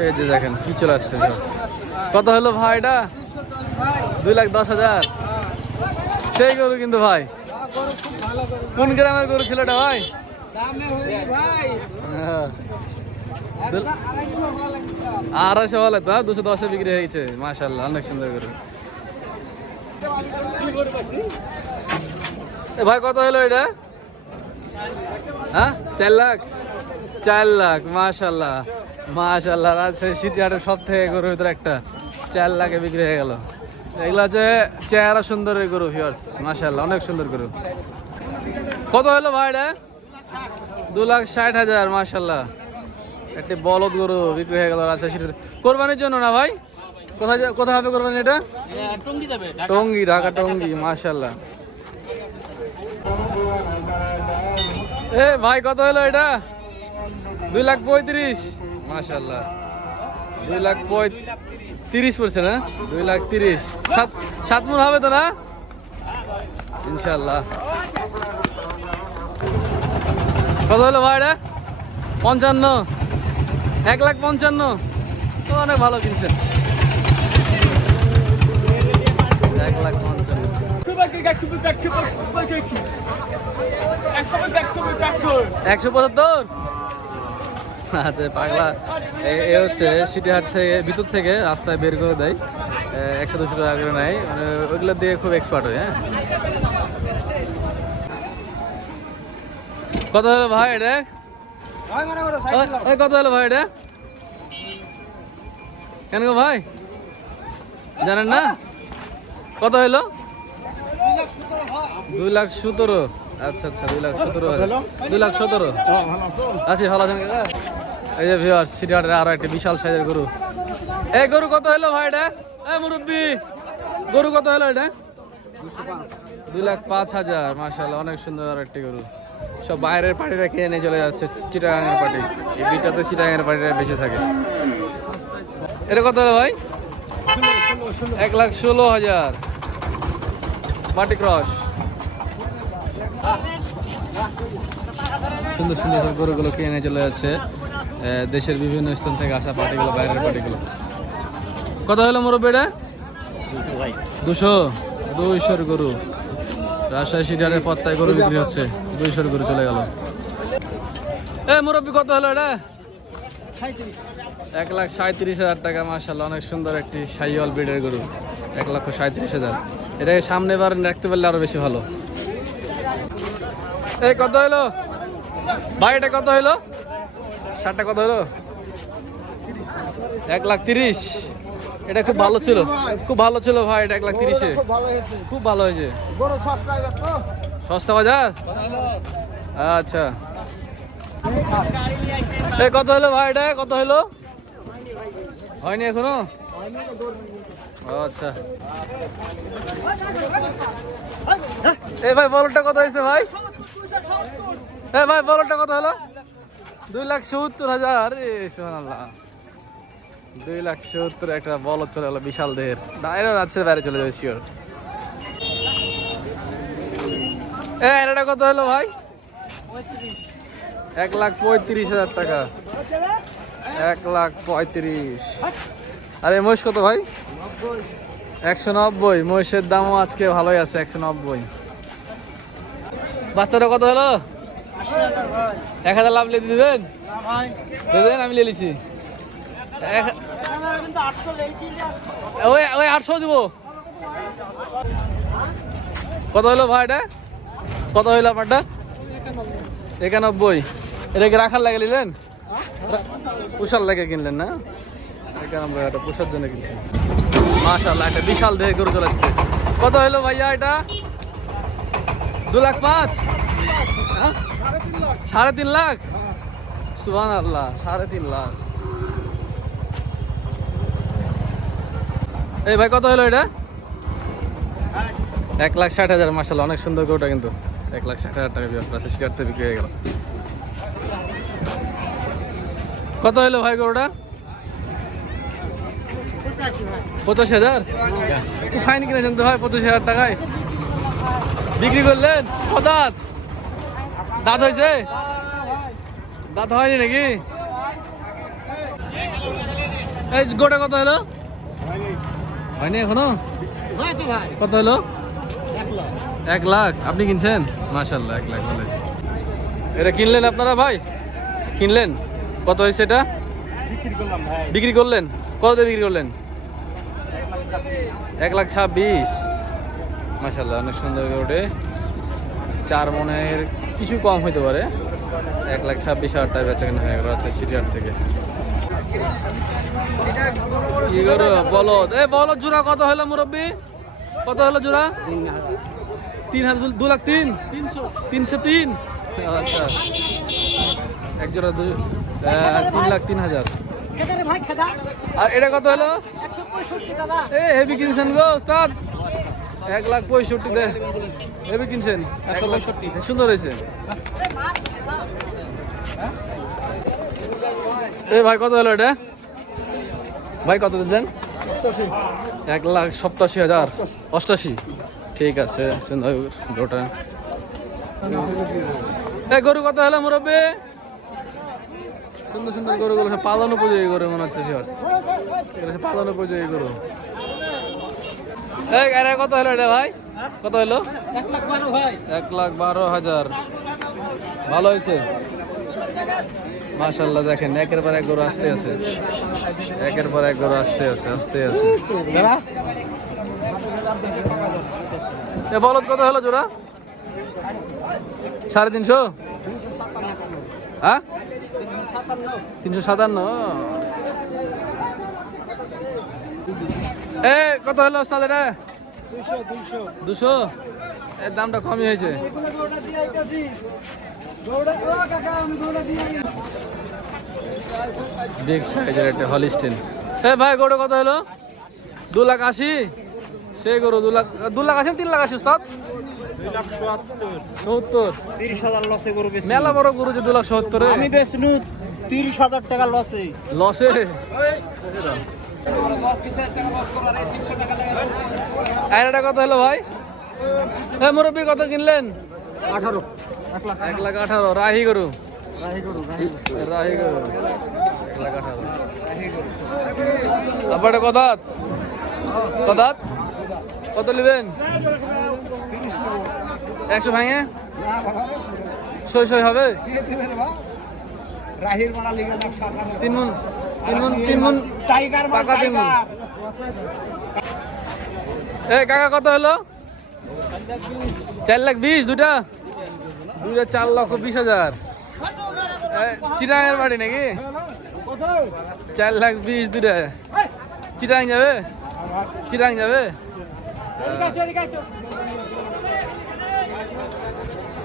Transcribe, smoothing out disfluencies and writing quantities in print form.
এই যে দেখেন কি চলে আসছে। কত হলো ভাই এটা? 2,10,000। সেই গরু কিন্তু ভাই। কোন গ্রামের গরু ছিল এটা ভাই? 250 হলে তো 210-এ বিক্রি হয়ে গেছে। মাশাআল্লাহ, অনেক সুন্দর গরু। ভাই কত হলো এটা? হ্যাঁ, 4 লাখ। 4 লাখ, মাশাআল্লাহ মাশাআল্লাহ। রাজশাহী সিটি হাটের সব থেকে গরুর ভিতরে একটা 4 লাখে বিক্রি হয়ে গেল। এগুলো হচ্ছে চেহারা সুন্দর গরু ভিউয়ার্স, মাশাআল্লাহ অনেক সুন্দর গরু। কত হলো ভাই এটা? 2,60,000, মাশাআল্লাহ। একটি বলদ গরু বিক্রি হয়ে গেল রাজশাহী সিটিতে। কোরবানির জন্য না ভাই? কোথায় হবে কোরবানি এটা? টঙ্গী, ঢাকা টঙ্গী, মাশাআল্লাহ। এ ভাই কত হলো এটা? 2,35,000, মাশাআল্লাহ। 2,30,000 পড়ছে না? 2,30,000। 7 মণ হবে তো না ইনশাআল্লাহ। কত হলো ভাই এটা? 55। 1,55,000 তো অনেক ভালো কিনছেন। 1,55,000। 175। আচ্ছা পাগলা, এ হচ্ছে সিটিহাট থেকে ভিতর থেকে রাস্তায় বের করে দেয়, 100-200 টাকা করে নেয়, মানে ওইগুলোর দিকে খুব এক্সপার্ট হয়। হ্যাঁ, কত হলো ভাই এটা? কত হলো ভাই এটা? কেন গো ভাই, জানেন না? কত হলো? 2,17,000। আচ্ছা আচ্ছা, 2,17,000। 2,17,000। আচ্ছা, ভালো আছেন কাকা? এই যে ভিউয়ার্স, সিটিহাটের আরো একটা বিশাল সাইজের গরু। এই গরু কত হলো ভাই এটা? এই মুরব্বি, গরু কত হলো এটা? 2,05,000, মাশাআল্লাহ অনেক সুন্দর একটি গরু। সব বাইরের পার্টিরা কিনে নিয়ে চলে যাচ্ছে, চিটাগাঙের পার্টি। এই বিটাতে চিটাগাঙের পার্টিরা বেশি থাকে। এটা কত হলো ভাই? 1,16,000, পার্টি ক্রস। সুন্দর সুন্দর সব গরুগুলো কিনে নিয়ে চলে যাচ্ছে দেশের বিভিন্ন স্থান থেকে আসা পার্টিগুলো, বাইরের পার্টিগুলো। কত হলো মুরব্বি এটা? 200 গরু। রাজশাহী সিটিহাটের পত্তায় গরু বিক্রি হচ্ছে, 200 গরু চলে গেল। এ মুরব্বি কত হলো এটা? 1,37,000 টাকা, মাশাআল্লাহ অনেক সুন্দর একটি শাহিওয়াল ব্রিডের গরু। 1,37,000। এটাকে সামনে বার রাখতে পারলে আরো বেশি ভালো। এই কত হলো ভাই এটা? কত হলো? 60টা কত হলো? 1,30,000। এটা খুব ভালো ছিল, খুব ভালো ছিল ভাই। এটা 1,30,000-এ খুব ভালো হয়েছে। সস্তা বাজার। আচ্ছা, এই কত হলো ভাই এটা? কত হলো? হয়নি এখনো? আচ্ছা, এই ভাই বলটা কত হয়েছে ভাই? এই ভাই বলটা কত হলো? 2,70,000। আরে সুবহানাল্লাহ, 2,70,000 একটা বলদ চলে গেল, বিশাল দেহের। দাঁড়িয়ে রাজশাহীর বাইরে চলে যাবে শিওর। এটা কত হলো ভাই? 1,35,000 টাকা। 1,35,000। আরে মহিষ কত ভাই? 190। মহিষের দামও আজকে ভালোই আছে, 190। বাচ্চাটা কত হলো? 1,000 লাভ লিয়ে দিবেন? দেবেন, আমি লিয়ে লিছি। ওই 800 দিব। কত হলো ভাই এটা? কত হইলো আপনারটা? 91। এটা কি রাখার লাগে নিলেন? পোষার লাগে কিনলেন না? 91 এটা পোষার জন্য কিনছি। মাশাআল্লাহ, একটা বিশাল দেহ গরু চলে আসছে। কত হইলো ভাইয়া এটা? 2,05,000। 3.5 লাখ। সুবহানাল্লাহ, 3.5 লাখ। এই ভাই কত হলো এটা? 1,60,000। মাশাআল্লাহ অনেক সুন্দর গরুটা কিন্তু। 1,60,000 টাকা রাজশাহী সিটিহাটে বিক্রি হয়ে গেল। কত হলো ভাই গরুটা? 85,000। ফাইন কিনেছেন তো ভাই 85,000 টাকায় বিক্রি করলেন। কত দাঁত? দাঁত হয়েছে? দাঁত হয়নি নাকি? এই গোটা কত হলো? হয়নি এখনো? কত হলো? 1 লাখ। আপনি কিনছেন? মাশাআল্লাহ, 1 লাখ ভালো হয়েছে। এটা কিনলেন আপনারা ভাই? কিনলেন? কত হয়েছে এটা? বিক্রি করলেন? কত দিয়ে বিক্রি করলেন? 1,26,000। মাশাআল্লাহ, অনেক সুন্দর ওঠে। 4 মনের কিছু কম হইতে পারে। 1,26,000 টাকা বেচা কেনা হয়ে গেল আছে সিটিহাট থেকে। কি করো বলদ? এই বলদ জোড়া কত হলো মুরব্বি? কত হলো জোড়া? 3,000। 2 লাখ 3? 303। আচ্ছা, এক জোড়া 3,03,000। আর এটা কত হলো? এ হেভি কিনছেন গো ওস্তাদ। 1,65,000 দে। হেভি কিনছেন। 1,65,000 সুন্দর হয়েছে। এই ভাই কত হলো এটা? ভাই কত দিলেন? 1,87,000। 88। ঠিক আছে, সুন্দর গোটা। এই গরু কত হলো মুরব্বি? সুন্দর সুন্দর গরুগুলো পালন উপযোগী গরু মনে হচ্ছে। পালন উপযোগী গরু। এই আরে কত হলো এটা ভাই? কত হলো? 1,12,000। ভালো হয়েছে মাশাআল্লাহ। দেখেন একের পর এক গরু আসতে আছে, একের পর এক গরু আসতে আছে। এ বলদ কত হলো জোড়া? 350? হ্যাঁ, 357। এ কত হলো ওস্তাদ এটা? 200। এর দামটা কমই হয়েছে। বিগ সাইজের একটা হলিস্টিন। এ ভাই গরু কত হলো? 2,80,000। সেই গরু 2,80,000 3,80,000 ওস্তাদ? 2,70,000। 30,000 লসে গরু বেশি। মেলা বড় গরু যে 2,70,000। আমি বেচনু 30,000 টাকা লসে। লসে? 10,000 টাকা লস করার 300 টাকা লাগে। আর এটা কত হলো ভাই? এ মুরব্বি কত কিনলেন? 18। 1,18,000। রাহি গরু। রাহি গরু 1,18,000। আপনার এটা কত কত নেবেন? 100 ভাঙে? সই হবে? রাহির মারা লিগে 3 মণ টাইগার টাকা 3 মণ। এ কাকা কত হলো? 4,20,000। দুইটা 4,20,000। চিটাঙের বাড়ি নাকি? 4,20,000 দুইটা। চিটাং যাবে?